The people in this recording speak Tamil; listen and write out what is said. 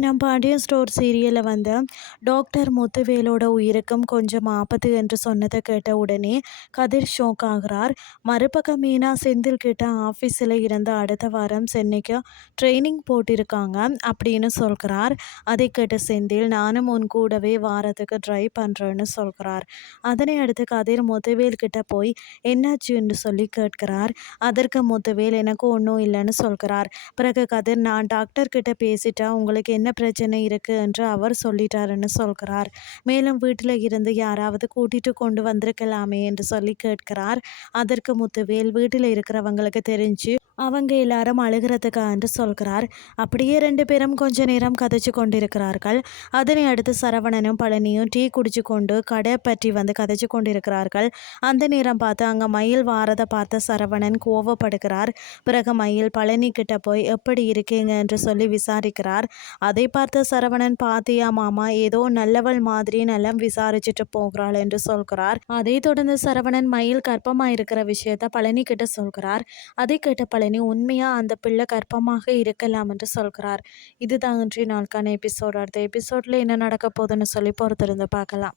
தினம் பாண்டியன் ஸ்டோர் சீரியலில் வந்து டாக்டர் முத்துவேலோட உயிருக்கும் கொஞ்சம் ஆபத்து என்று சொன்னதை கேட்ட உடனே கதிர் ஷோக் ஆகிறார். மறுபக்கம் மீனா செந்தில் கிட்ட ஆஃபீஸில் இருந்து அடுத்த வாரம் சென்னைக்கு ட்ரைனிங் போட்டிருக்காங்க அப்படின்னு சொல்கிறார். அதை கேட்ட செந்தில் நானும் உன் கூடவே வாரத்துக்கு ட்ரை பண்ணுறேன்னு சொல்கிறார். அதனை அடுத்து கதிர் முத்துவேல் கிட்ட போய் என்னாச்சுன்னு சொல்லி கேட்கிறார். அதற்கு முத்துவேல் எனக்கு ஒன்றும் இல்லைன்னு சொல்கிறார். பிறகு கதிர் நான் டாக்டர் கிட்ட பேசிட்டா உங்களுக்கு என்ன பிரச்சனை இருக்கு என்று அவர் சொல்லிட்டாருன்னு சொல்கிறார். மேலும் வீட்டில் இருந்து யாராவது கூட்டிட்டு கொண்டு வந்திருக்கலாமே என்று சொல்லி கேட்கிறார். அதற்கு முத்துவேல் வீட்டில் இருக்கிறவங்களுக்கு தெரிஞ்சு அவங்க எல்லாரும் அழுகிறதுக்கா என்று சொல்கிறார். அப்படியே 2 பேரும் கொஞ்ச நேரம் கதைச்சு கொண்டிருக்கிறார்கள். அதனை அடுத்து சரவணனும் பழனியும் டீ குடிச்சு கொண்டு கடை பற்றி வந்து கதைச்சு கொண்டிருக்கிறார்கள். அந்த நேரம் பார்த்து அங்கே மயில் வாரதை பார்த்த சரவணன் கோவப்படுகிறார். பிறகு மயில் பழனி கிட்ட போய் எப்படி இருக்கீங்க என்று சொல்லி விசாரிக்கிறார். அதை பார்த்த சரவணன் பாத்தியா மாமா ஏதோ நல்லவள் மாதிரி நலம் விசாரிச்சுட்டு போகிறாள் என்று சொல்கிறார். அதை தொடர்ந்து சரவணன் மயில் கர்ப்பமா இருக்கிற விஷயத்த பழனி கிட்ட சொல்கிறார். அதை கேட்ட பழனி உண்மையா அந்த பிள்ளை கர்ப்பமாக இருக்கலாம் என்று சொல்கிறார். இதுதான் இன்றைய நாளுக்கான எபிசோட். அடுத்த எபிசோட்ல என்ன நடக்க போகுதுன்னு சொல்லி பொறுத்திருந்து பார்க்கலாம்.